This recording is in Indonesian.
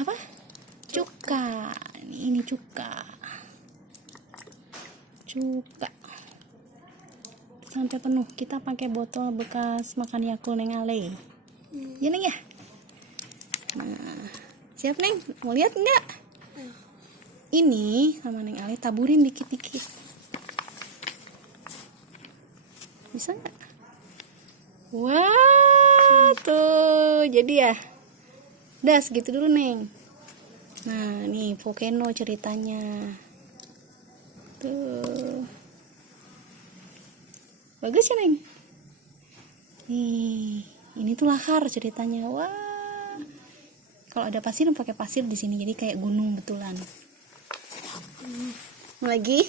Apa? Cuka. Ini cuka. Cuka. Sampai penuh. Kita pakai botol bekas makan Yakult Neng Ale. Ya Neng ya. Nah, siap Neng? Mau lihat enggak? Ini sama Neng Ale taburin dikit-dikit. Bisa nggak? Wah, tuh jadi ya. Udah segitu dulu Neng. Nah, nih volcano ceritanya. Tuh. Bagus ya Neng? Nih, ini tuh lahar ceritanya. Wah. Kalau ada pasir, pakai pasir di sini jadi kayak gunung betulan. Lagi?